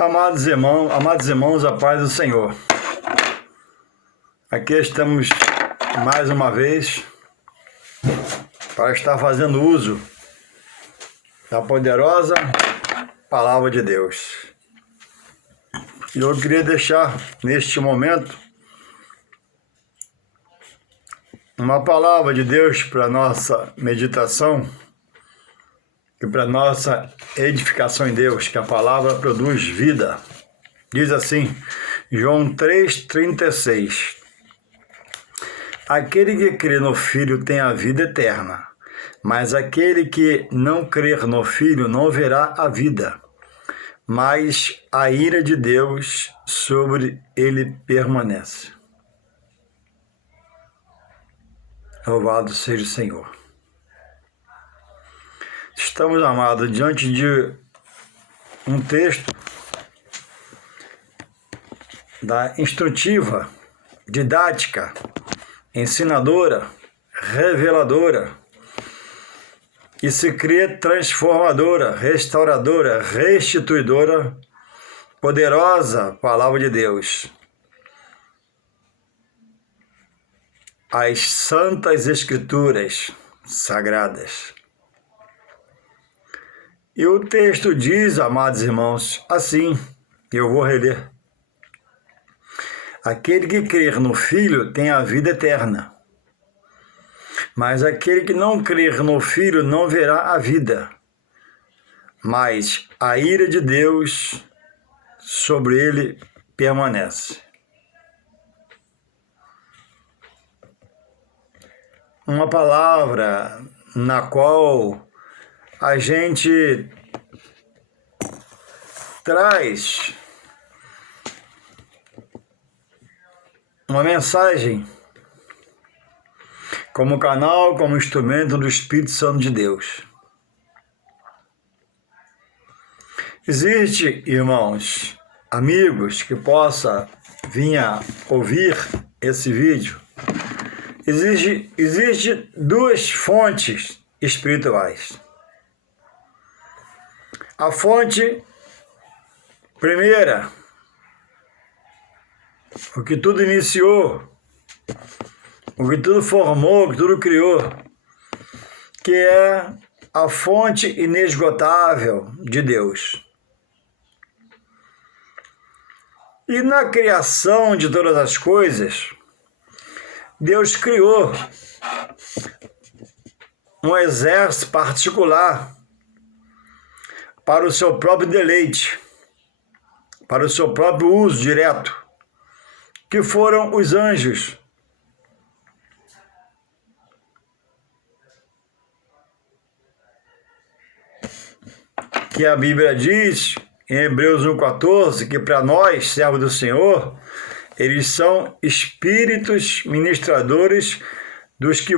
Amados irmãos, a paz do Senhor. Aqui estamos mais uma vez para estar fazendo uso da poderosa Palavra de Deus. E eu queria deixar neste momento uma palavra de Deus para nossa meditação e para nossa edificação em Deus, que a palavra produz vida. Diz assim, João 3,36: Aquele que crê no Filho tem a vida eterna, mas aquele que não crer no Filho não verá a vida, mas a ira de Deus sobre ele permanece. Louvado seja o Senhor. Estamos, amados, diante de um texto da instrutiva, didática, ensinadora, reveladora, e se crê transformadora, restauradora, restituidora, poderosa Palavra de Deus. As Santas Escrituras Sagradas. E o texto diz, amados irmãos, assim, eu vou reler. Aquele que crer no Filho tem a vida eterna, mas aquele que não crer no Filho não verá a vida, mas a ira de Deus sobre ele permanece. Uma palavra na qual a gente traz uma mensagem como canal, como instrumento do Espírito Santo de Deus. Existe, irmãos, amigos que possa vir a ouvir esse vídeo. Existe duas fontes espirituais. A fonte primeira, o que tudo iniciou, o que tudo formou, o que tudo criou, que é a fonte inesgotável de Deus. E na criação de todas as coisas, Deus criou um exército particular para o seu próprio deleite, para o seu próprio uso direto, que foram os anjos. Que a Bíblia diz, em Hebreus 1,14, que para nós, servos do Senhor, eles são espíritos ministradores dos que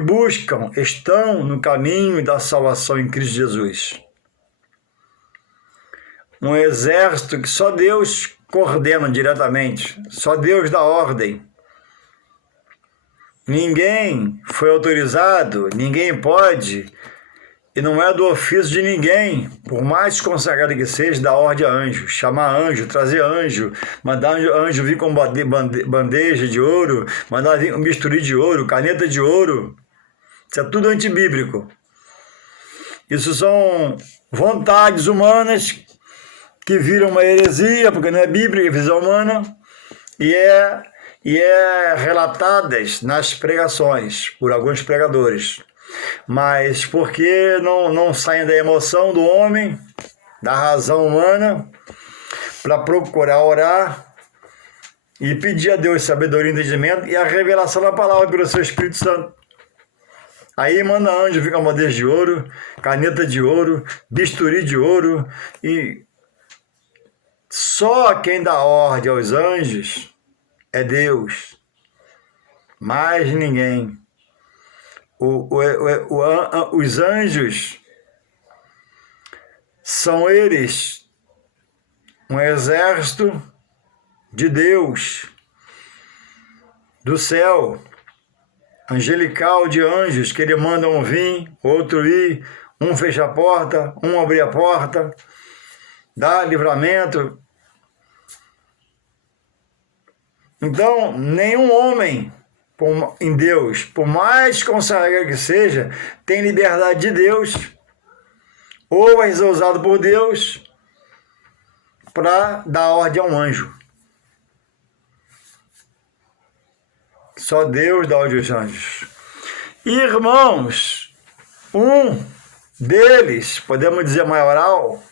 estão no caminho da salvação em Cristo Jesus. Um exército que só Deus coordena diretamente, só Deus dá ordem. Ninguém foi autorizado, ninguém pode, e não é do ofício de ninguém, por mais consagrado que seja, dar ordem a anjo, chamar anjo, trazer anjo, mandar anjo vir com bandeja de ouro, mandar vir um bisturi de ouro, caneta de ouro. Isso é tudo antibíblico. Isso são vontades humanas que viram uma heresia, porque não é bíblica, é visão humana, e é relatadas nas pregações por alguns pregadores. Mas porque não saem da emoção do homem, da razão humana, para procurar orar e pedir a Deus sabedoria e entendimento e a revelação da palavra pelo seu Espírito Santo. Aí manda anjo, fica uma bandeja de ouro, caneta de ouro, bisturi de ouro, e só quem dá ordem aos anjos é Deus, mais ninguém. Os anjos são eles um exército de Deus, do céu, angelical de anjos, que ele manda um vir, outro ir, um fecha a porta, um abrir a porta, dá livramento, Então, nenhum homem em Deus, por mais consagrado que seja, tem liberdade de Deus, ou vai ser usado por Deus para dar ordem a um anjo. Só Deus dá ordem aos anjos. Irmãos, um deles, podemos dizer maioral,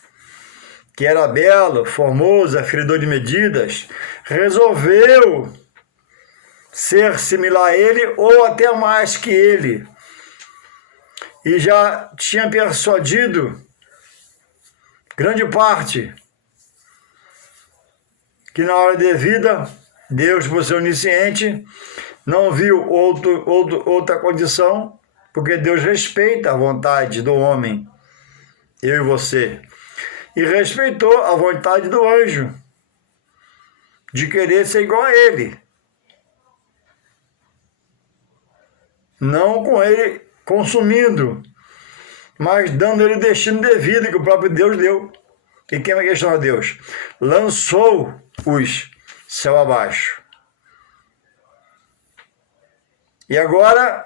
que era belo, formoso, aferidor de medidas, resolveu ser similar a ele ou até mais que ele. E já tinha persuadido grande parte que na hora devida, Deus, por ser onisciente, não viu outra condição, porque Deus respeita a vontade do homem, eu e você, e respeitou a vontade do anjo, de querer ser igual a ele. Não com ele consumindo, mas dando ele o destino devido que o próprio Deus deu. E quem vai questionar Deus? Lançou-os céu abaixo. E agora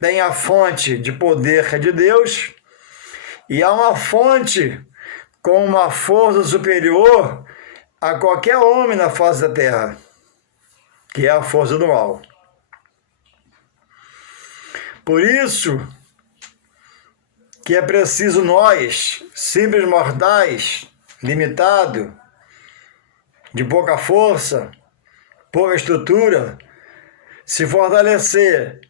tem a fonte de poder que é de Deus, e há uma fonte com uma força superior a qualquer homem na face da terra, que é a força do mal. Por isso que é preciso nós, simples mortais, limitados, de pouca força, pouca estrutura, se fortalecer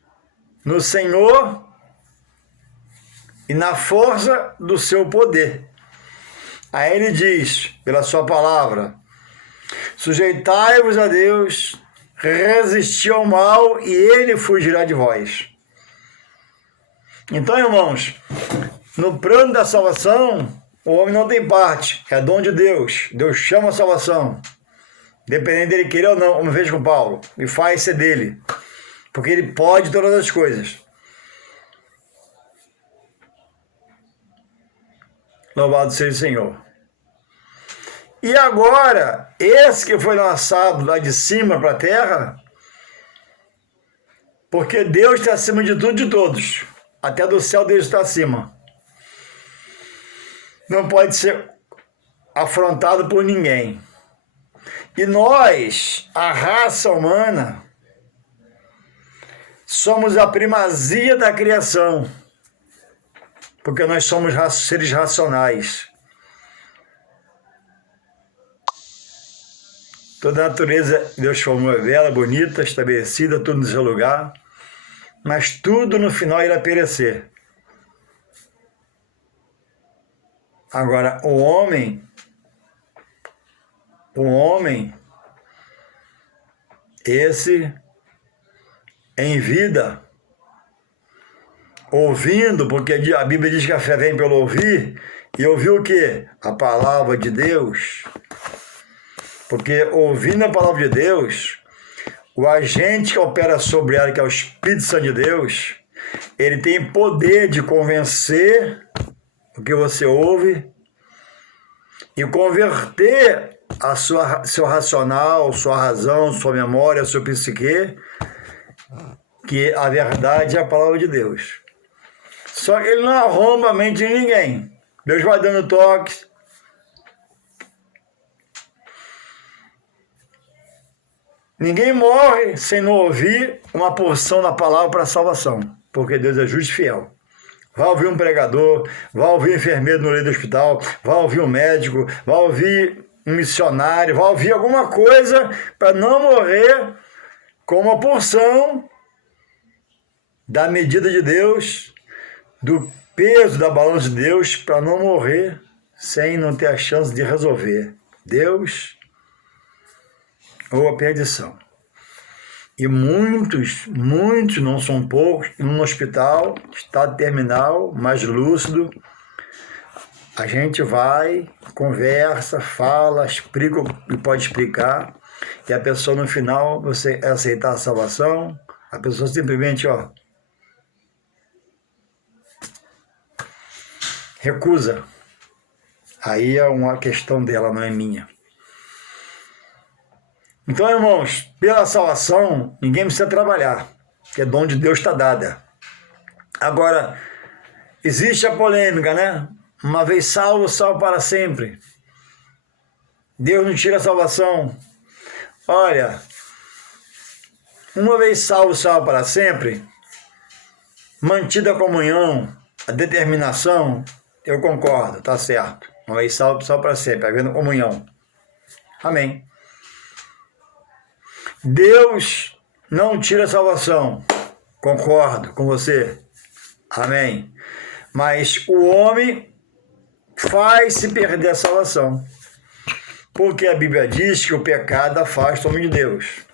no Senhor e na força do seu poder. Aí ele diz, pela sua palavra, sujeitai-vos a Deus, resisti ao mal e ele fugirá de vós. Então, irmãos, no plano da salvação, o homem não tem parte, é dom de Deus. Deus chama a salvação. Dependendo dele querer ou não, como fez com Paulo, e faz ser dele, porque ele pode todas as coisas. Louvado seja o Senhor. E agora, esse que foi lançado lá de cima para a terra, porque Deus está acima de tudo e de todos, até do céu Deus está acima. Não pode ser afrontado por ninguém. E nós, a raça humana, somos a primazia da criação, porque nós somos seres racionais. Toda a natureza, Deus formou é bela, bonita, estabelecida, tudo no seu lugar, mas tudo no final irá perecer. Agora, o homem, esse em vida, ouvindo, porque a Bíblia diz que a fé vem pelo ouvir, e ouvir o quê? A palavra de Deus. Porque ouvindo a palavra de Deus, o agente que opera sobre ela, que é o Espírito Santo de Deus, ele tem poder de convencer o que você ouve e converter seu racional, sua razão, sua memória, seu psique, que a verdade é a palavra de Deus. Só que ele não arromba a mente de ninguém. Deus vai dando toques. Ninguém morre sem não ouvir uma porção da palavra para a salvação, porque Deus é justo e fiel. Vai ouvir um pregador, vai ouvir um enfermeiro no leito do hospital, vai ouvir um médico, vai ouvir um missionário, vai ouvir alguma coisa para não morrer com uma porção da medida de Deus, do peso da balança de Deus, para não morrer sem não ter a chance de resolver Deus ou a perdição. E muitos, não são poucos, no hospital, estado terminal, mais lúcido, a gente vai, conversa, fala, explica o que pode explicar, e a pessoa no final, você aceitar a salvação, a pessoa simplesmente, recusa. Aí é uma questão dela, não é minha. Então, irmãos, pela salvação, ninguém precisa trabalhar, que é dom de Deus está dada. Agora, existe a polêmica, né? Uma vez salvo, salvo para sempre. Deus não tira a salvação. Olha, uma vez salvo, salvo para sempre, mantida a comunhão, a determinação, eu concordo, tá certo. Uma vez salvo, salvo para sempre, havendo comunhão. Amém. Deus não tira a salvação. Concordo com você. Amém. Mas o homem faz-se perder a salvação. Porque a Bíblia diz que o pecado afasta o homem de Deus.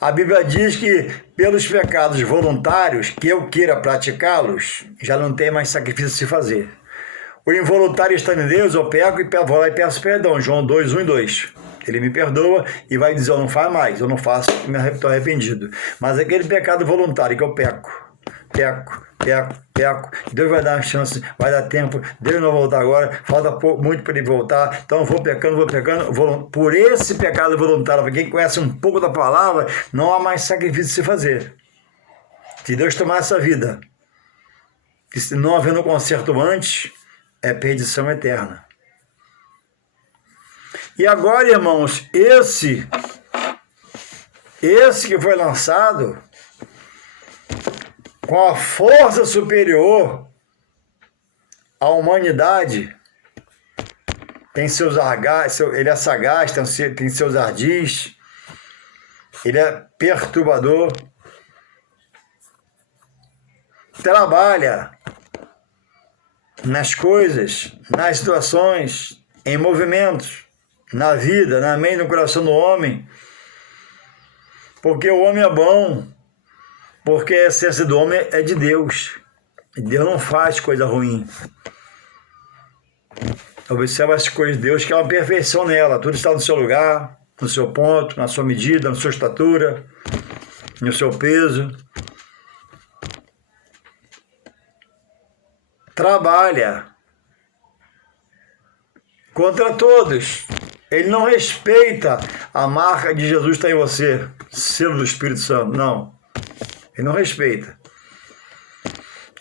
A Bíblia diz que pelos pecados voluntários, que eu queira praticá-los, já não tem mais sacrifício a se fazer. O involuntário estando em Deus, eu peco e vou lá e peço perdão. João 2, 1 e 2. Ele me perdoa e vai dizer, eu não faço mais, eu não faço, estou arrependido. Mas aquele pecado voluntário que eu peco, Deus vai dar uma chance, vai dar tempo, Deus não vai voltar agora, falta muito para ele voltar, então eu vou pecando, por esse pecado voluntário, para quem conhece um pouco da palavra, não há mais sacrifício a se fazer. Se Deus tomar essa vida, e se não havendo conserto antes, é perdição eterna. E agora, irmãos, esse que foi lançado com a força superior à humanidade, tem seus argais, ele é sagaz, tem seus ardis, ele é perturbador, trabalha nas coisas, nas situações, em movimentos, na vida, na mente, no coração do homem, porque o homem é bom, porque a essência do homem é de Deus. Deus não faz coisa ruim. Observa as coisas de Deus, que é uma perfeição nela. Tudo está no seu lugar, no seu ponto, na sua medida, na sua estatura, no seu peso. Trabalha contra todos. Ele não respeita a marca de Jesus está em você, selo do Espírito Santo. Não. Ele não respeita.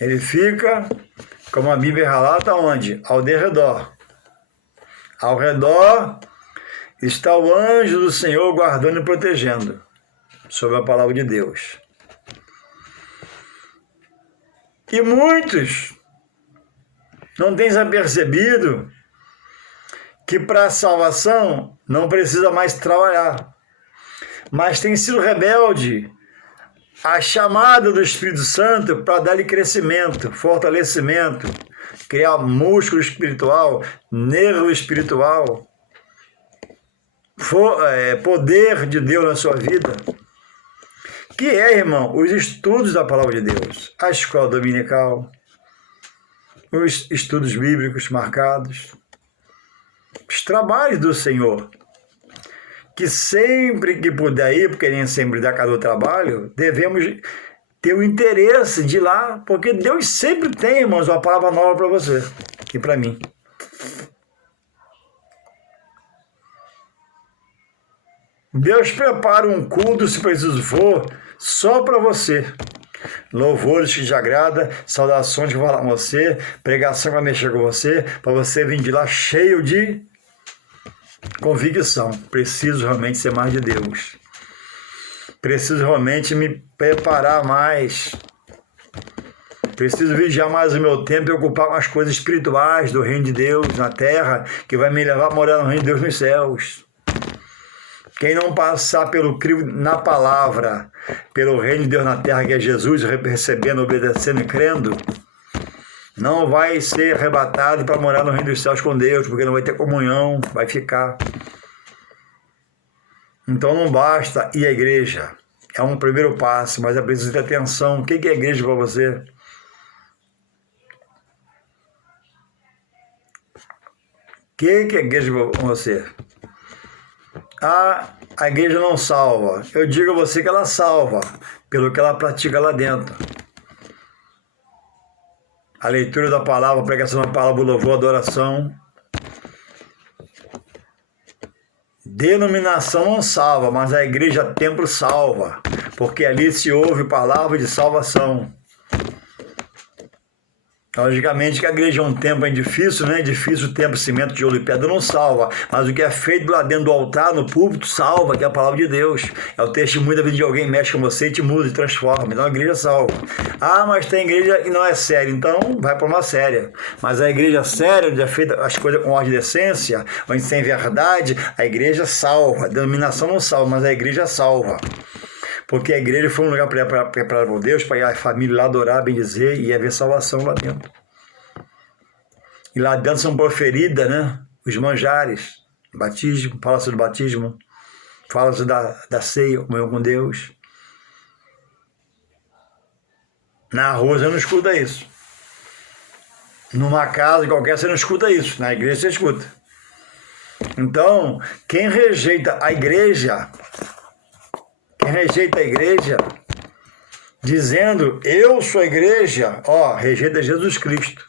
Ele fica, como a Bíblia relata, onde? Ao derredor. Ao redor está o anjo do Senhor guardando e protegendo, sobre a palavra de Deus. E muitos não têm se percebido que para a salvação não precisa mais trabalhar, mas tem sido rebelde à chamada do Espírito Santo para dar-lhe crescimento, fortalecimento, criar músculo espiritual, nervo espiritual, poder de Deus na sua vida, que é, irmão, os estudos da palavra de Deus, a escola dominical, os estudos bíblicos marcados, os trabalhos do Senhor, que sempre que puder ir, porque nem sempre dá cada trabalho, devemos ter o interesse de ir lá, porque Deus sempre tem, irmãos, uma palavra nova para você e para mim. Deus prepara um culto, se preciso for, só para você. Louvores que te agrada, saudações que vão falar com você, pregação que vai mexer com você, para você vir de lá cheio de convicção. Preciso realmente ser mais de Deus. Preciso realmente me preparar mais. Preciso vigiar mais o meu tempo e ocupar com as coisas espirituais do reino de Deus na terra, que vai me levar a morar no reino de Deus nos céus. Quem não passar pelo crivo na palavra, pelo reino de Deus na terra, que é Jesus, recebendo, obedecendo e crendo, não vai ser arrebatado para morar no reino dos céus com Deus, porque não vai ter comunhão, vai ficar. Então não basta ir à igreja, é um primeiro passo, mas é preciso ter atenção. O que é igreja para você? O que é igreja para você? A igreja não salva. Eu digo a você que ela salva, pelo que ela pratica lá dentro. A leitura da palavra, a pregação da palavra, o louvor, a adoração. Denominação não salva, mas a igreja templo salva, porque ali se ouve palavra de salvação. Logicamente que a igreja é um templo difícil, né? Difícil o templo, cimento, tijolo e pedra não salva, mas o que é feito lá dentro do altar, no púlpito, salva, que é a palavra de Deus. É o testemunho da vida de alguém, mexe com você e te muda, e transforma. Então a igreja salva. Ah, mas tem igreja que não é séria, então vai para uma séria. Mas a igreja séria, onde é feita as coisas com ordem de decência, onde tem verdade, a igreja salva. A denominação não salva, mas a igreja salva. Porque a igreja foi um lugar preparado por Deus para ir a família lá adorar, bendizer e haver salvação lá dentro. E lá dentro são proferidas, né, os manjares, batismo, fala-se do batismo, fala-se da ceia, comunhão com Deus. Na rua você não escuta isso. Numa casa qualquer você não escuta isso. Na igreja você escuta. Então, quem rejeita a igreja, dizendo, eu sou a igreja, rejeita Jesus Cristo.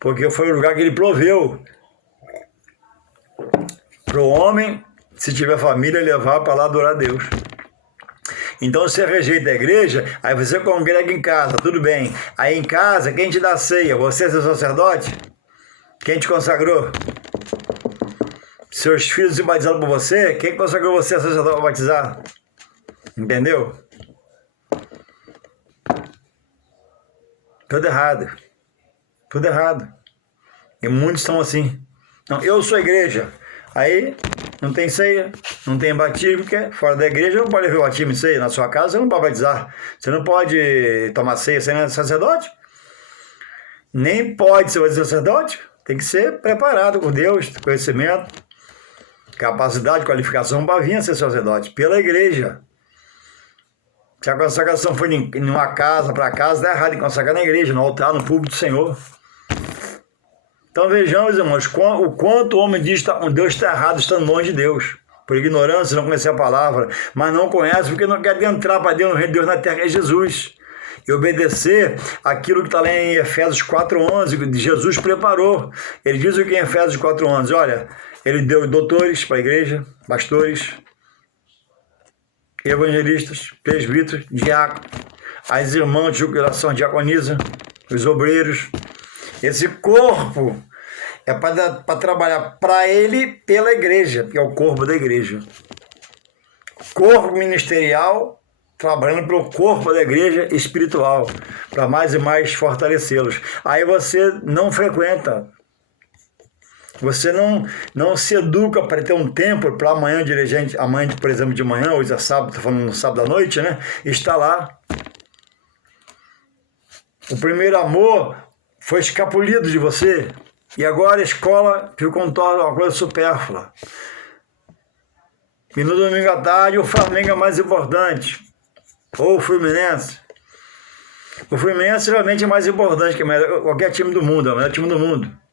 Porque foi o lugar que ele proveu para o homem, se tiver família, levar para lá adorar a Deus. Então você rejeita a igreja, aí você congrega em casa, tudo bem. Aí em casa, quem te dá ceia? Você é seu sacerdote? Quem te consagrou? Seus filhos se batizaram por você? Quem consagrou você a sacerdote para batizar? Entendeu? Tudo errado. Tudo errado. E muitos são assim. Não, eu sou a igreja. Aí não tem ceia, não tem batismo, porque fora da igreja não pode haver batismo e ceia. Na sua casa você não pode batizar. Você não pode tomar ceia, você não é sacerdote. Nem pode ser sacerdote. Tem que ser preparado por Deus, conhecimento, capacidade, qualificação para vir a ser sacerdote. Pela igreja. Se a consagração foi em uma casa, para casa, está errado em consagrar na igreja, no altar, no púlpito do Senhor. Então vejamos, irmãos, o quanto o homem diz que Deus está errado, estando longe de Deus. Por ignorância, não conhecer a palavra, mas não conhece porque não quer adentrar para Deus, no reino de Deus na terra é Jesus. E obedecer aquilo que está lá em Efésios 4:11, que Jesus preparou. Ele diz o que em Efésios 4:11? Olha, ele deu doutores para a igreja, pastores, evangelistas, presbíteros, diáconos, as irmãs de oração diaconisa, os obreiros. Esse corpo é para trabalhar para ele pela igreja, que é o corpo da igreja. Corpo ministerial, trabalhando pelo corpo da igreja espiritual, para mais e mais fortalecê-los. Aí você não frequenta. Você não se educa para ter um tempo para amanhã, dirigente, amanhã, por exemplo, de manhã, hoje é sábado, estou falando no sábado à noite, né? Está lá. O primeiro amor foi escapulido de você, e agora a escola ficou uma coisa supérflua. E no domingo à tarde, o Flamengo é mais importante, ou o Fluminense. O Fluminense realmente é mais importante que qualquer time do mundo, é o melhor time do mundo.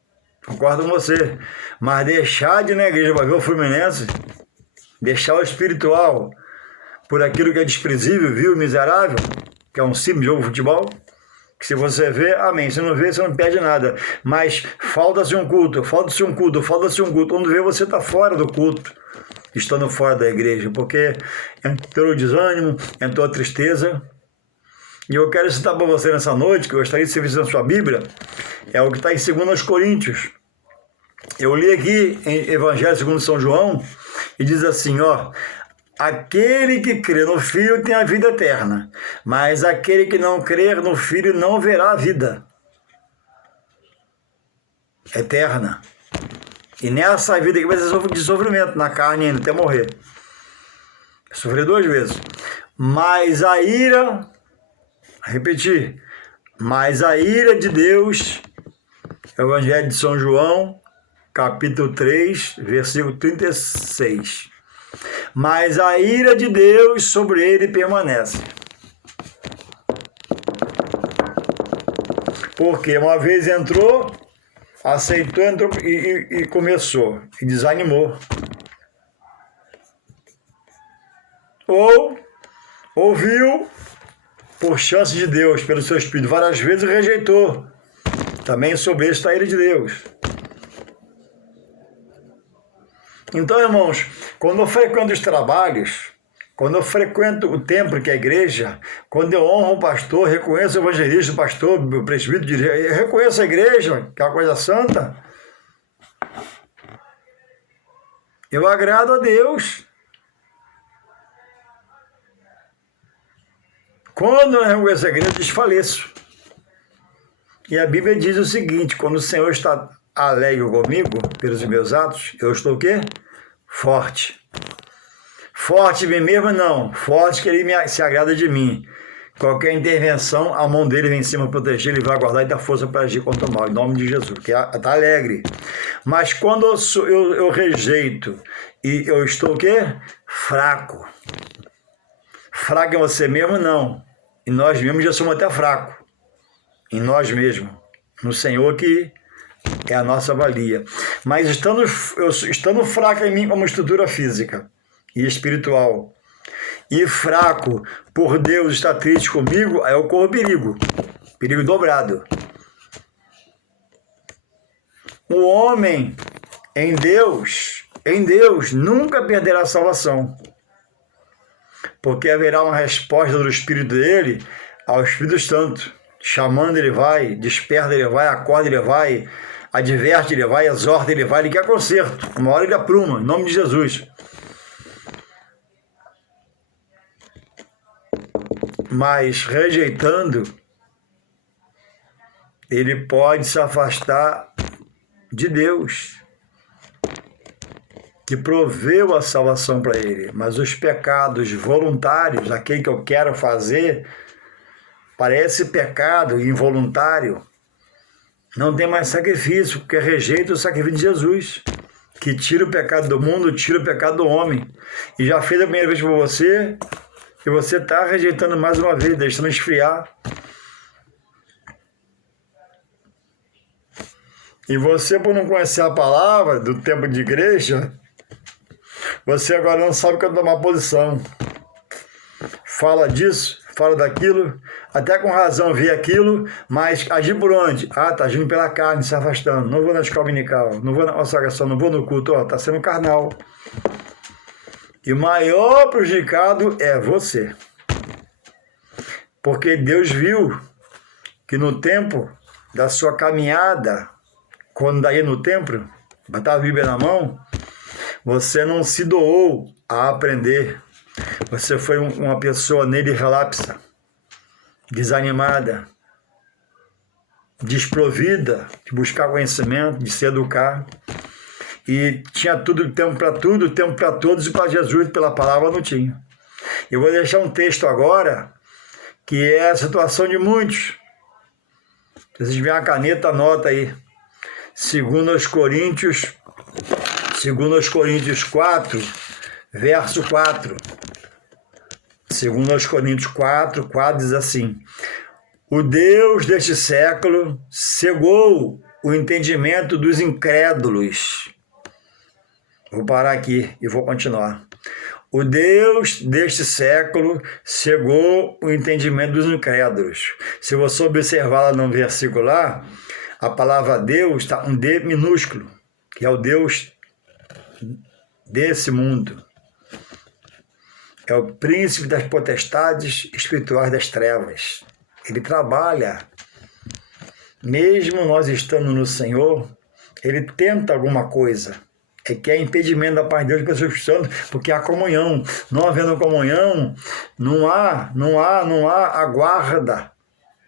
Concordo com você. Mas deixar de ir na igreja para ver o Fluminense, deixar o espiritual por aquilo que é desprezível, vil, miserável, que é um simples jogo de futebol, que se você vê, amém. Se não vê, você não perde nada. Mas falta-se um culto, falta-se um culto, falta-se um culto. Quando vê, você está fora do culto, estando fora da igreja, porque entrou o desânimo, entrou a tristeza. E eu quero citar para você nessa noite, que eu gostaria de ser visto na sua Bíblia, é o que está em 2 Coríntios. Eu li aqui em Evangelho segundo São João, e diz assim, aquele que crê no Filho tem a vida eterna, mas aquele que não crer no Filho não verá a vida eterna. E nessa vida que vai ser de sofrimento, na carne ainda, até morrer. Sofrer 2 vezes. Mas a ira, repetir, mas a ira de Deus, Evangelho de São João, capítulo 3, versículo 36. Mas a ira de Deus sobre ele permanece. Porque uma vez entrou, aceitou, entrou e começou, e desanimou. Ou ouviu por chance de Deus, pelo seu Espírito, várias vezes e rejeitou. Também sobre ele está a ira de Deus. Então, irmãos, quando eu frequento os trabalhos, quando eu frequento o templo, que é a igreja, quando eu honro o pastor, reconheço o evangelista, o pastor, o presbítero, eu reconheço a igreja, que é uma coisa santa, eu agrado a Deus. Quando eu não reconheço a igreja, eu desfaleço. E a Bíblia diz o seguinte: quando o Senhor está alegre comigo, pelos meus atos, eu estou o quê? Forte. Forte em mim mesmo, não. Forte que ele se agrada de mim. Qualquer intervenção, a mão dele vem em cima para proteger, ele vai guardar e dar força para agir contra o mal, em nome de Jesus, porque está alegre. Mas quando eu rejeito e eu estou o quê? Fraco. Fraco em você mesmo, não. E nós mesmos já somos até fracos. Em nós mesmos. No Senhor que é a nossa valia. Mas estando fraco em mim como estrutura física e espiritual, e fraco por Deus estar triste comigo, aí eu corro perigo. Perigo dobrado. O homem em Deus, nunca perderá a salvação. Porque haverá uma resposta do Espírito dele ao Espírito Santo. Chamando ele vai, desperta ele vai, acorda ele vai, adverte ele vai, exorta ele vai, ele quer conserto. Uma hora ele apruma, em nome de Jesus. Mas rejeitando, ele pode se afastar de Deus, que proveu a salvação para ele. Mas os pecados voluntários, aquele que eu quero fazer, parece pecado involuntário, não tem mais sacrifício, porque rejeita o sacrifício de Jesus, que tira o pecado do mundo, tira o pecado do homem. E já fez a primeira vez por você, e você está rejeitando mais uma vez, deixando esfriar. E você, por não conhecer a palavra do tempo de igreja, você agora não sabe como tomar posição. Fala disso, fala daquilo, até com razão vê aquilo, mas agir por onde? Ah, tá agindo pela carne, se afastando. Não vou na escola dominical, não vou na consagração, não vou no culto, ó, tá sendo carnal. E o maior prejudicado é você. Porque Deus viu que no tempo da sua caminhada, quando ia no templo, batava a Bíblia na mão, você não se doou a aprender. Você foi uma pessoa nele relapsa, desanimada, desprovida de buscar conhecimento, de se educar. E tinha tudo, tempo para tudo, tempo para todos, e para Jesus, pela palavra, não tinha. Eu vou deixar um texto agora, que é a situação de muitos. Se vocês tiverem uma caneta, anota aí. 2 Coríntios 4, verso 4. 2 Coríntios 4 diz assim: o Deus deste século cegou o entendimento dos incrédulos. Vou parar aqui e vou continuar. O Deus deste século cegou o entendimento dos incrédulos. Se você observar lá no versículo lá, a palavra Deus está um D minúsculo, que é o Deus desse mundo. É o príncipe das potestades espirituais das trevas. Ele trabalha. Mesmo nós estando no Senhor, ele tenta alguma coisa. É que é impedimento da paz de Deus para o Espírito Santo, porque há comunhão. Não havendo comunhão, não há a guarda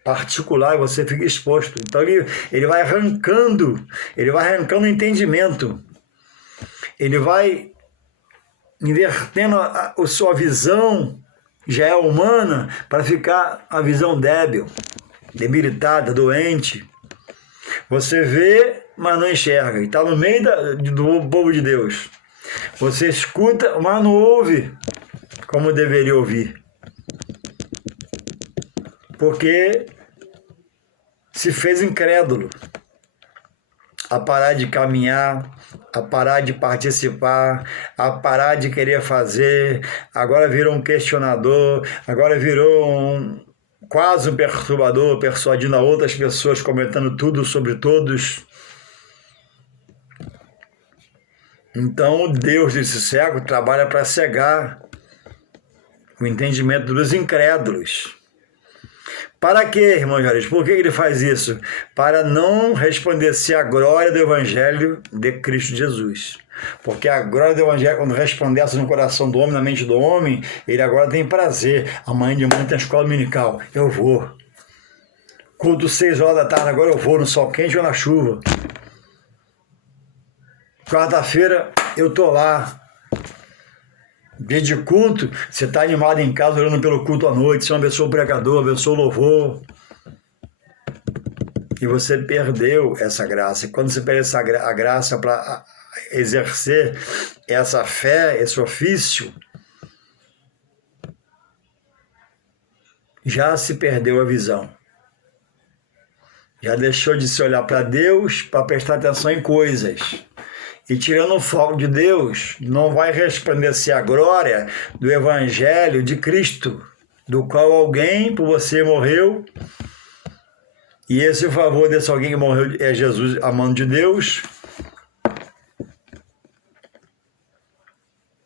particular, e você fica exposto. Então ele vai arrancando o entendimento. Ele vai invertendo a sua visão, já é humana, para ficar a visão débil, debilitada, doente. Você vê, mas não enxerga, e está no meio do povo de Deus. Você escuta, mas não ouve como deveria ouvir. Porque se fez incrédulo a parar de caminhar, a parar de participar, a parar de querer fazer, agora virou um questionador, agora virou quase um perturbador, persuadindo a outras pessoas, comentando tudo sobre todos. Então, o Deus desse século trabalha para cegar o entendimento dos incrédulos. Para quê, irmão Jorge? Por que ele faz isso? Para não resplandecer a glória do Evangelho de Cristo Jesus. Porque a glória do Evangelho, quando resplandece no coração do homem, na mente do homem, ele agora tem prazer. Amanhã de manhã tem a escola dominical. Eu vou. Culto 6 horas da tarde, agora eu vou no sol quente ou na chuva. Quarta-feira eu tô lá. Dia de culto, você está animado em casa orando pelo culto à noite, você abençoa o pregador, abençoa o louvor. E você perdeu essa graça. E quando você perde a graça para exercer essa fé, esse ofício, já se perdeu a visão. Já deixou de se olhar para Deus para prestar atenção em coisas. E tirando o foco de Deus, não vai resplandecer a glória do Evangelho de Cristo, do qual alguém por você morreu. E esse favor desse alguém que morreu é Jesus, a mão de Deus.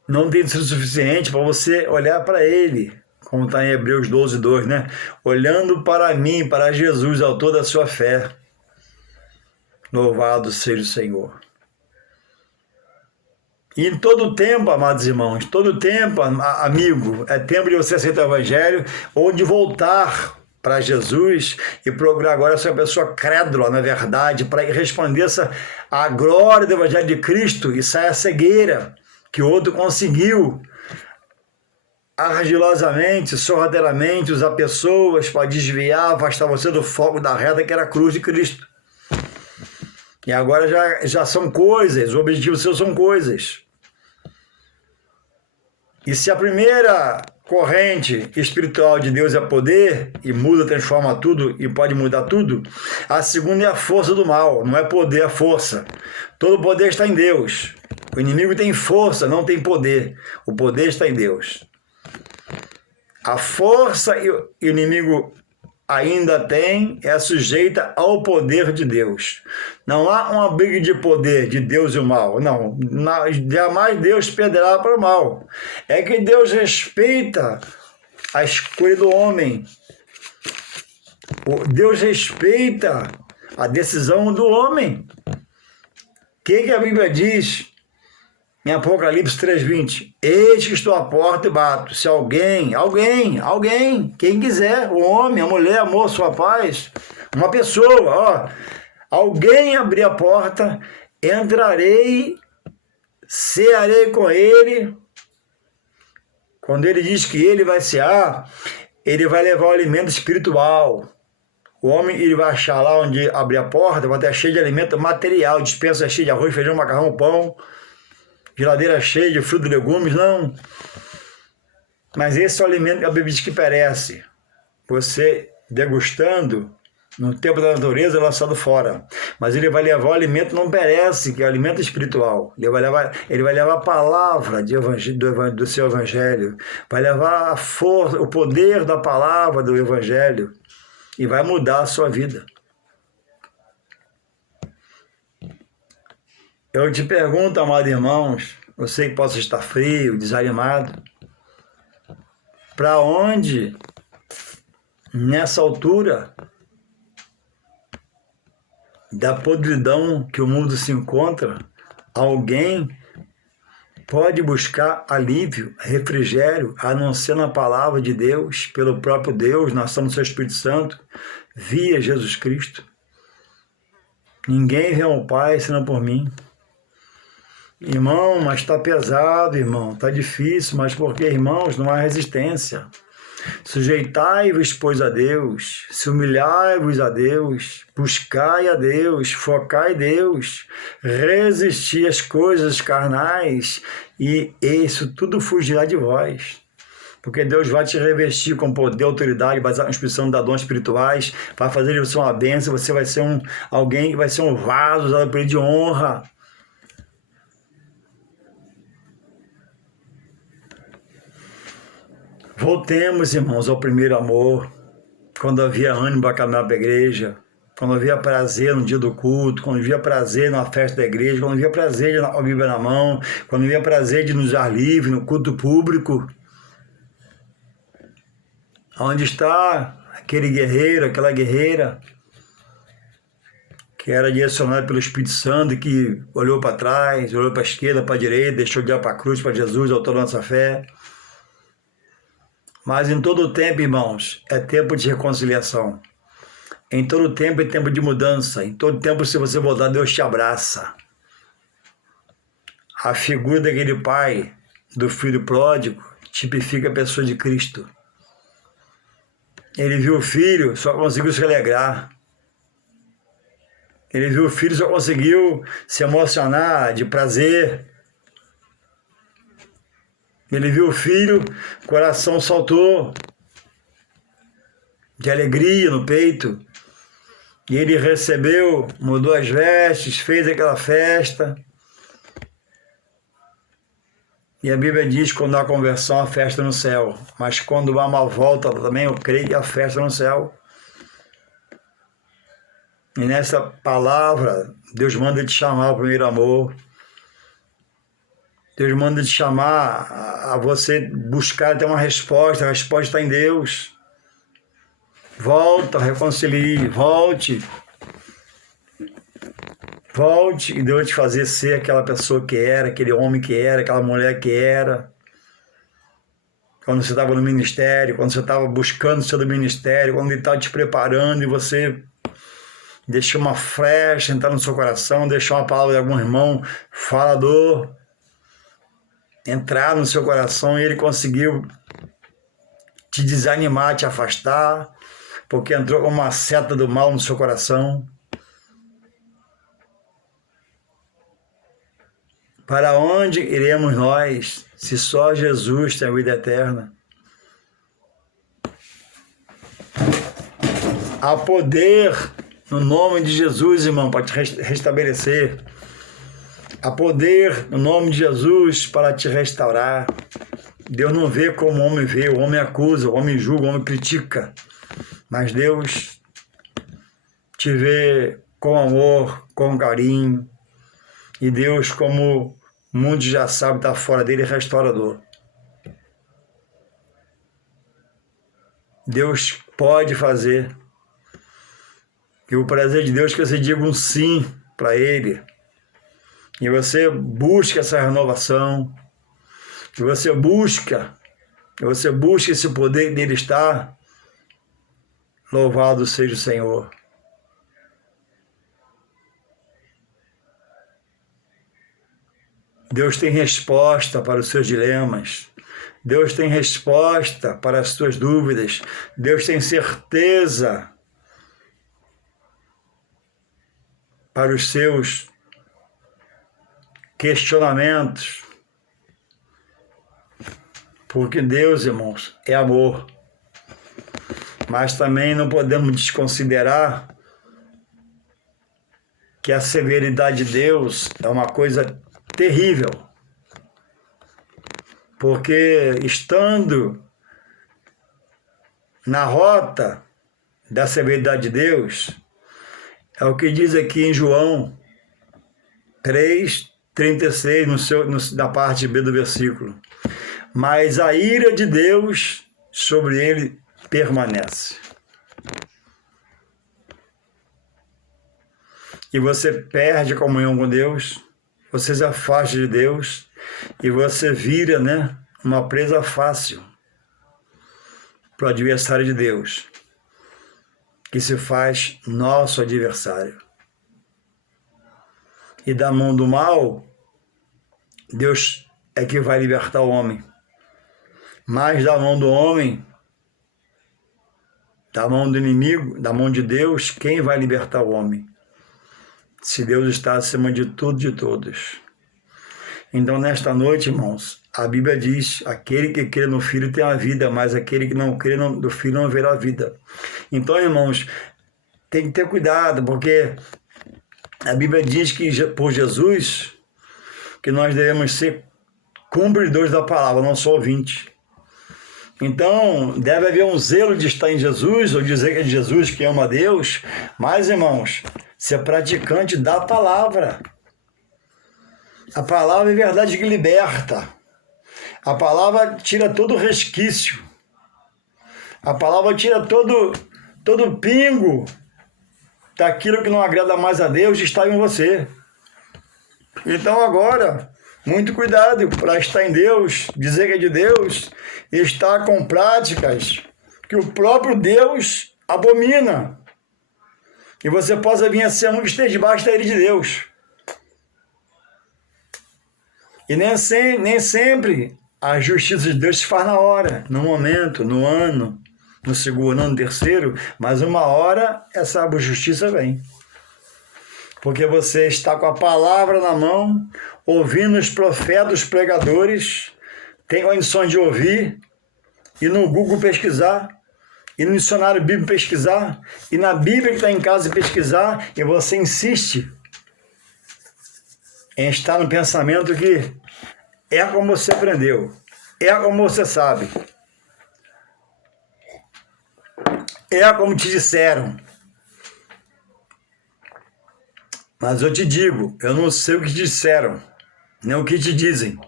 Não tem sido suficiente para você olhar para Ele, como está em Hebreus 12:2, né? Olhando para mim, para Jesus, autor da sua fé. Louvado seja o Senhor. E em todo tempo, amados irmãos, todo tempo, amigo, é tempo de você aceitar o Evangelho ou de voltar para Jesus e procurar agora ser uma pessoa crédula, na verdade, para resplandeça a glória do Evangelho de Cristo e saia a cegueira que o outro conseguiu ardilosamente, sorrateiramente usar pessoas para desviar, afastar você do foco da reta que era a cruz de Cristo. E agora já são coisas, o objetivo seu são coisas. E se a primeira corrente espiritual de Deus é poder, e muda, transforma tudo e pode mudar tudo, a segunda é a força do mal, não é poder, é força. Todo poder está em Deus. O inimigo tem força, não tem poder. O poder está em Deus. A força e o inimigo ainda tem, é sujeita ao poder de Deus. Não há uma briga de poder de Deus e o mal. Não, jamais Deus perderá para o mal. É que Deus respeita a escolha do homem. Deus respeita a decisão do homem. O que a Bíblia diz em Apocalipse 3:20? Eis que estou à porta e bato. Se alguém, quem quiser, o homem, a mulher, a moça, o rapaz, uma pessoa, ó, alguém abrir a porta, entrarei, cearei com ele. Quando ele diz que ele vai cear, ele vai levar o alimento espiritual. O homem, ele vai achar lá onde abrir a porta, vai estar cheio de alimento material, despensa cheia de arroz, feijão, macarrão, pão, geladeira cheia de frutos e legumes, não. Mas esse é o alimento que a Bíblia diz que perece. Você degustando, no tempo da natureza, é lançado fora. Mas ele vai levar o alimento que não perece, que é o alimento espiritual. Ele vai levar a palavra do seu evangelho. Vai levar a força, o poder da palavra do evangelho. E vai mudar a sua vida. Eu te pergunto, amados irmãos, eu sei que posso estar frio, desanimado, para onde, nessa altura da podridão que o mundo se encontra, alguém pode buscar alívio, refrigério, a não ser na palavra de Deus, pelo próprio Deus, na ação do seu Espírito Santo, via Jesus Cristo? Ninguém vem ao Pai senão por mim. Irmão, mas está pesado, irmão, está difícil, mas porque, irmãos, não há resistência. Sujeitai-vos, pois, a Deus, se humilhai-vos a Deus, buscai a Deus, focai em Deus, resisti às coisas carnais, e isso tudo fugirá de vós. Porque Deus vai te revestir com poder, autoridade, baseado na Espírito dar dons espirituais, vai fazer de você uma bênção, você vai ser alguém que vai ser um vaso usado por ele de honra. Voltemos, irmãos, ao primeiro amor, quando havia ânimo para caminhar para a igreja, quando via prazer no dia do culto, quando via prazer na festa da igreja, quando via prazer de a Bíblia na mão, quando via prazer de nos ar livre, no culto público. Onde está aquele guerreiro, aquela guerreira que era direcionado pelo Espírito Santo e que olhou para trás, olhou para a esquerda, para a direita, deixou de olhar para a cruz, para Jesus, autor da nossa fé. Mas em todo o tempo, irmãos, é tempo de reconciliação. Em todo tempo é tempo de mudança. Em todo tempo, se você voltar, Deus te abraça. A figura daquele pai, do filho pródigo, tipifica a pessoa de Cristo. Ele viu o filho, só conseguiu se alegrar. Ele viu o filho, só conseguiu se emocionar de prazer. Ele viu o filho, o coração saltou de alegria no peito. E ele recebeu, mudou as vestes, fez aquela festa. E a Bíblia diz que quando há conversão, a festa no céu. Mas quando há uma volta também, eu creio que a festa no céu. E nessa palavra, Deus manda te chamar ao primeiro amor. Deus manda te chamar a você buscar ter uma resposta. A resposta está em Deus. Volta, reconcilie, volte. Volte e Deus te fazer ser aquela pessoa que era, aquele homem que era, aquela mulher que era. Quando você estava no ministério, quando você estava buscando ser do ministério, quando Ele estava te preparando e você deixou uma flecha entrar no seu coração, deixou uma palavra de algum irmão falador entrar no seu coração e ele conseguiu te desanimar, te afastar, porque entrou como uma seta do mal no seu coração. Para onde iremos nós, se só Jesus tem a vida eterna? Há poder no nome de Jesus, irmão, para te restabelecer. Há poder no nome de Jesus para te restaurar. Deus não vê como o homem vê, o homem acusa, o homem julga, o homem critica. Mas Deus te vê com amor, com carinho. E Deus, como o mundo já sabe, está fora dele, é restaurador. Deus pode fazer. E o prazer de Deus é que você diga um sim para Ele. E você busca essa renovação. E você busca esse poder dele estar. Louvado seja o Senhor. Deus tem resposta para os seus dilemas. Deus tem resposta para as suas dúvidas. Deus tem certeza para os seus questionamentos. Porque Deus, irmãos, é amor. Mas também não podemos desconsiderar que a severidade de Deus é uma coisa terrível. Porque estando na rota da severidade de Deus, é o que diz aqui em João 3:36, na parte B do versículo. Mas a ira de Deus sobre ele permanece. E você perde a comunhão com Deus, você se afasta de Deus e você vira, uma presa fácil para o adversário de Deus, que se faz nosso adversário. E da mão do mal, Deus é que vai libertar o homem. Mas da mão do homem, da mão do inimigo, da mão de Deus, quem vai libertar o homem? Se Deus está acima de tudo e de todos. Então, nesta noite, irmãos, a Bíblia diz, aquele que crê no Filho tem a vida, mas aquele que não crê no Filho não verá a vida. Então, irmãos, tem que ter cuidado, porque a Bíblia diz que por Jesus, que nós devemos ser cumpridores da palavra, não só ouvintes. Então, deve haver um zelo de estar em Jesus, ou dizer que é de Jesus que ama a Deus, mas, irmãos, ser praticante da palavra. A palavra é verdade que liberta. A palavra tira todo o resquício. A palavra tira todo pingo daquilo que não agrada mais a Deus está em você. Então agora, muito cuidado para estar em Deus, dizer que é de Deus, e estar com práticas que o próprio Deus abomina. E você possa vir a ser um que esteja debaixo da ira de Deus. E nem sempre a justiça de Deus se faz na hora, no momento, no ano, no segundo, no terceiro, mas uma hora essa justiça vem. Porque você está com a palavra na mão, ouvindo os profetas, os pregadores, tem condições de ouvir, e no Google pesquisar, e no dicionário bíblico pesquisar, e na Bíblia que está em casa pesquisar, e você insiste em estar no pensamento que é como você aprendeu, é como você sabe, é como te disseram. Mas eu te digo, eu não sei o que te disseram, nem o que te dizem.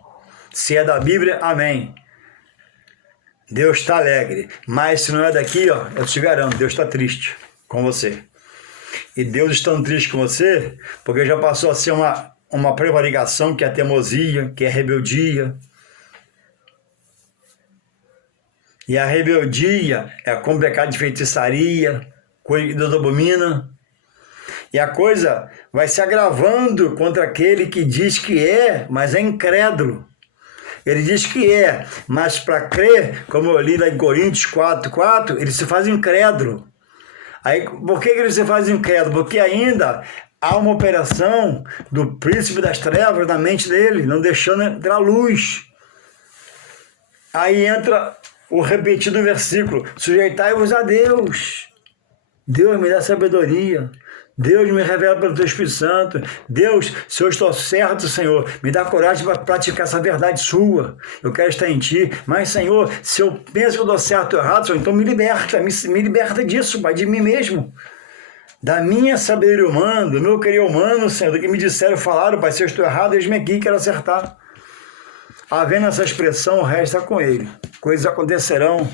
Se é da Bíblia, amém. Deus está alegre. Mas se não é daqui, ó, eu te garanto, Deus está triste com você. E Deus estando triste com você, porque já passou a ser uma prevaricação, que é a teimosia, que é a rebeldia. E a rebeldia é como pecado de feitiçaria, coisa que Deus abomina. E a coisa vai se agravando contra aquele que diz que é, mas é incrédulo. Ele diz que é, mas para crer, como eu li lá em Coríntios 4:4, ele se faz incrédulo. Aí, por que ele se faz incrédulo? Porque ainda há uma operação do príncipe das trevas na mente dele, não deixando entrar luz. Aí entra o repetido versículo: sujeitai-vos a Deus. Deus me dá sabedoria. Deus me revela pelo Teu Espírito Santo. Deus, se eu estou certo, Senhor, me dá coragem para praticar essa verdade sua. Eu quero estar em Ti. Mas, Senhor, se eu penso que eu estou certo ou errado, Senhor, então me liberta disso, Pai, de mim mesmo. Da minha sabedoria humana, do meu querer humano, Senhor, do que me disseram, falaram, Pai, se eu estou errado, eis-me aqui, quero acertar. Havendo essa expressão, resta com Ele. Coisas acontecerão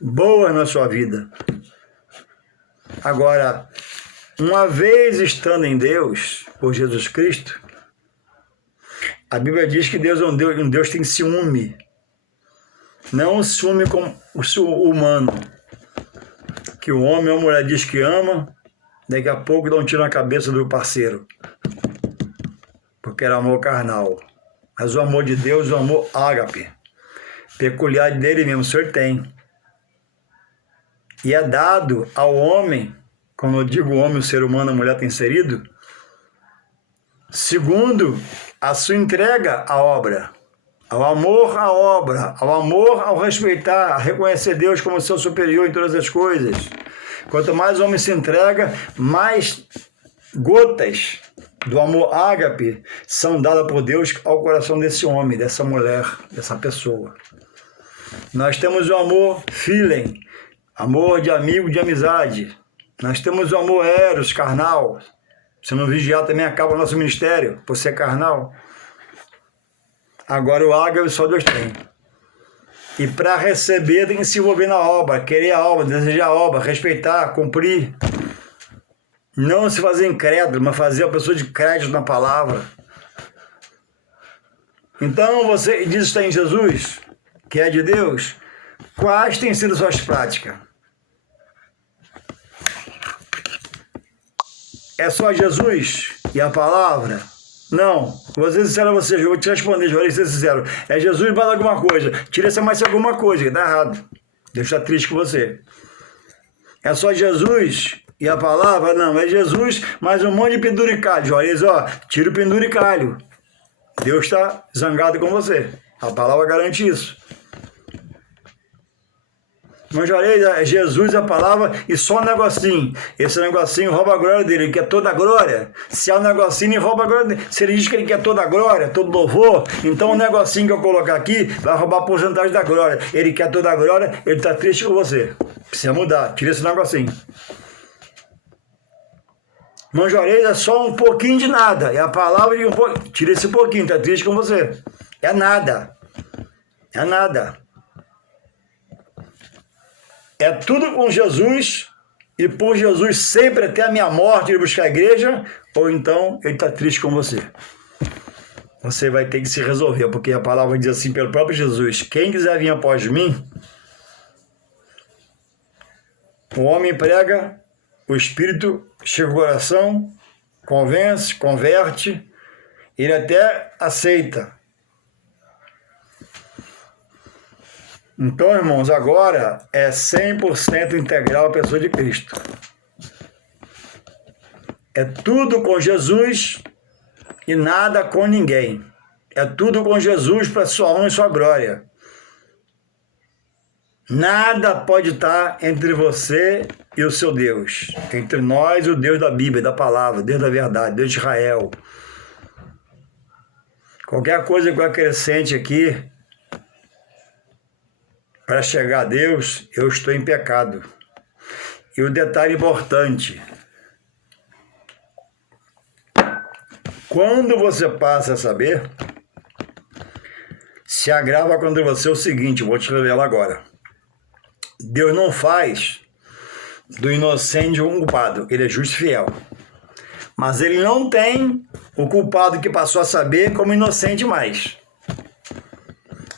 boas na sua vida. Agora, uma vez estando em Deus, por Jesus Cristo, a Bíblia diz que Deus é um Deus que tem ciúme. Não o ciúme como o ciúme humano. Que o homem ou a mulher diz que ama, daqui a pouco dá um tiro na cabeça do parceiro. Porque era amor carnal. Mas o amor de Deus é o amor ágape. Peculiar dele mesmo, o Senhor tem. E é dado ao homem, como eu digo, o homem, o ser humano, a mulher tem inserido, segundo a sua entrega à obra, ao amor à obra, ao amor ao respeitar, a reconhecer Deus como seu superior em todas as coisas. Quanto mais o homem se entrega, mais gotas do amor ágape são dadas por Deus ao coração desse homem, dessa mulher, dessa pessoa. Nós temos o amor filem, amor de amigo, de amizade. Nós temos o amor eros, carnal. Se não vigiar, também acaba o nosso ministério, por ser carnal. Agora o ágape só Deus tem. E para receber tem que se envolver na obra, querer a obra, desejar a obra, respeitar, cumprir. Não se fazer incrédulo, mas fazer a pessoa de crédito na palavra. Então você diz que está em Jesus, que é de Deus. Quais têm sido suas práticas? É só Jesus e a palavra? Não. Vou ser sincero a vocês, eu vou te responder, vou ser sincero. É Jesus mais alguma coisa. Tira-se mais alguma coisa, que está errado. Deus está triste com você. É só Jesus e a palavra? Não. É Jesus mais um monte de penduricalho. Olha isso, ó. Tira o penduricalho. Deus está zangado com você. A palavra garante isso. Manjarei é Jesus, a palavra, e só um negocinho. Esse negocinho rouba a glória dele, ele quer toda a glória. Se há um negocinho, ele rouba a glória dele. Se ele diz que ele quer toda a glória, todo louvor, então o negocinho que eu colocar aqui vai roubar a porcentagem da glória. Ele quer toda a glória, ele está triste com você. Precisa mudar, tira esse negocinho. Manjarei é só um pouquinho de nada. É a palavra de um pouquinho. Tira esse pouquinho, está triste com você. É nada. É nada. É tudo com Jesus e por Jesus sempre até a minha morte ele buscar a igreja, ou então ele está triste com você. Você vai ter que se resolver, porque a palavra diz assim pelo próprio Jesus: quem quiser vir após mim, o homem prega, o Espírito chega ao coração, convence, converte, ele até aceita. Então, irmãos, agora é 100% integral a pessoa de Cristo. É tudo com Jesus e nada com ninguém. É tudo com Jesus para sua honra e sua glória. Nada pode estar entre você e o seu Deus. Entre nós e o Deus da Bíblia, da palavra, Deus da verdade, Deus de Israel. Qualquer coisa que eu acrescente aqui para chegar a Deus, eu estou em pecado. E o detalhe importante: quando você passa a saber, se agrava contra você o seguinte, vou te revelar agora. Deus não faz do inocente um culpado, ele é justo e fiel. Mas ele não tem o culpado que passou a saber como inocente mais.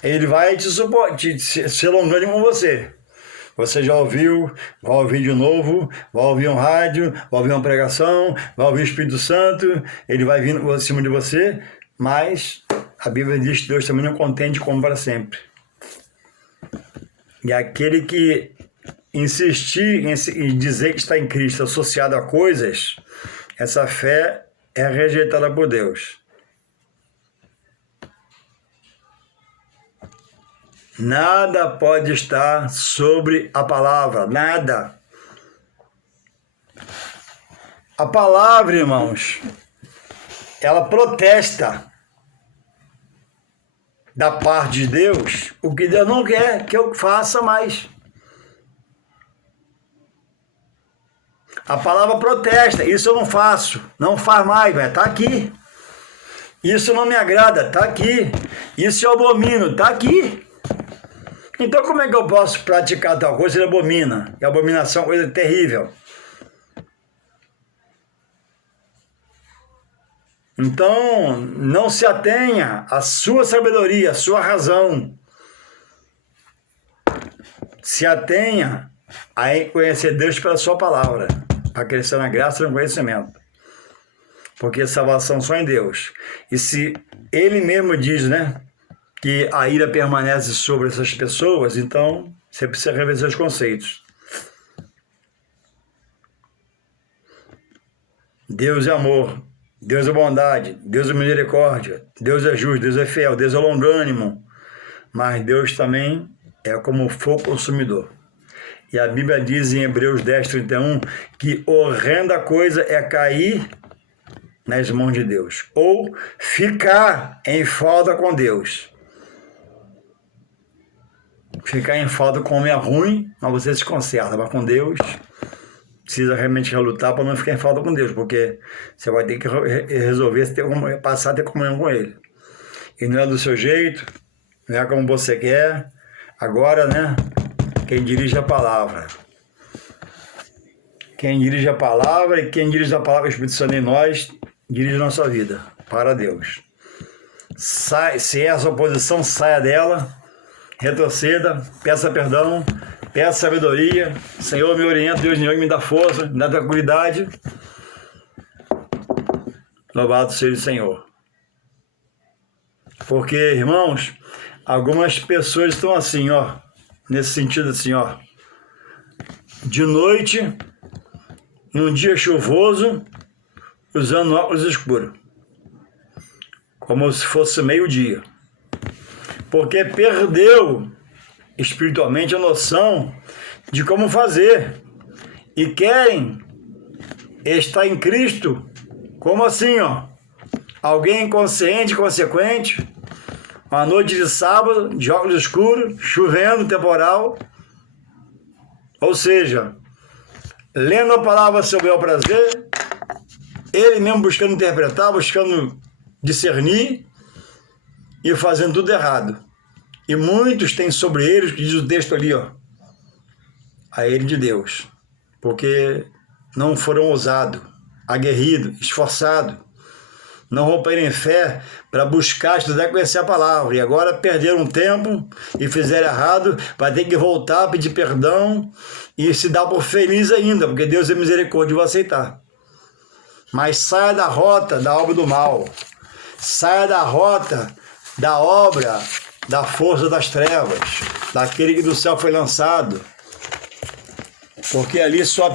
Ele vai se alongando com você. Você já ouviu, vai ouvir de novo, vai ouvir um rádio, vai ouvir uma pregação, vai ouvir o Espírito Santo, ele vai vindo acima de você, mas a Bíblia diz que Deus também não contente como para sempre. E aquele que insistir em dizer que está em Cristo associado a coisas, essa fé é rejeitada por Deus. Nada pode estar sobre a palavra, nada. A palavra, irmãos, ela protesta da parte de Deus o que Deus não quer que eu faça mais. A palavra protesta, isso eu não faço, não faz mais, vai estar aqui. Isso não me agrada, está aqui. Isso eu abomino, está aqui. Então como é que eu posso praticar tal coisa se ele abomina? E a abominação é uma coisa terrível. Então, não se atenha à sua sabedoria, à sua razão. Se atenha a conhecer Deus pela sua palavra, para crescer na graça e no conhecimento. Porque salvação só em Deus. E se ele mesmo diz, né, que a ira permanece sobre essas pessoas, então você precisa rever seus conceitos. Deus é amor, Deus é bondade, Deus é misericórdia, Deus é justo, Deus é fiel, Deus é longânimo, mas Deus também é como fogo consumidor. E a Bíblia diz em Hebreus 10:31 que horrenda coisa é cair nas mãos de Deus, ou ficar em falta com Deus. Ficar em falta com o homem é ruim, mas você se conserta, mas com Deus precisa realmente relutar para não ficar em falta com Deus, porque você vai ter que resolver passar a ter comunhão com Ele. E não é do seu jeito, não é como você quer. Agora, né, quem dirige a palavra. Quem dirige a palavra e quem dirige a palavra, o Espírito Santo em nós, dirige a nossa vida para Deus. Se é a sua posição, saia dela, retroceda, peça perdão, peça sabedoria. Senhor, me orienta, Deus me dá força, me dá tranquilidade. Louvado seja o Senhor. Porque, irmãos, algumas pessoas estão assim, ó, nesse sentido assim, ó, de noite, num dia chuvoso, usando óculos escuros, como se fosse meio-dia, porque perdeu espiritualmente a noção de como fazer e querem estar em Cristo. Como assim, ó? Alguém inconsciente, consequente, uma noite de sábado, de óculos escuros, chovendo, temporal, ou seja, lendo a palavra a seu bel prazer, ele mesmo buscando interpretar, buscando discernir e fazendo tudo errado. E muitos têm sobre eles, que diz o texto ali, ó, a ele de Deus, porque não foram ousados, aguerridos, esforçados, não romperam em fé para buscar, estudar e conhecer a palavra. E agora perderam tempo e fizeram errado, vai ter que voltar, pedir perdão e se dar por feliz ainda, porque Deus é misericórdia e vai aceitar. Mas saia da rota da obra do mal, saia da rota da obra da força das trevas, daquele que do céu foi lançado, porque ali só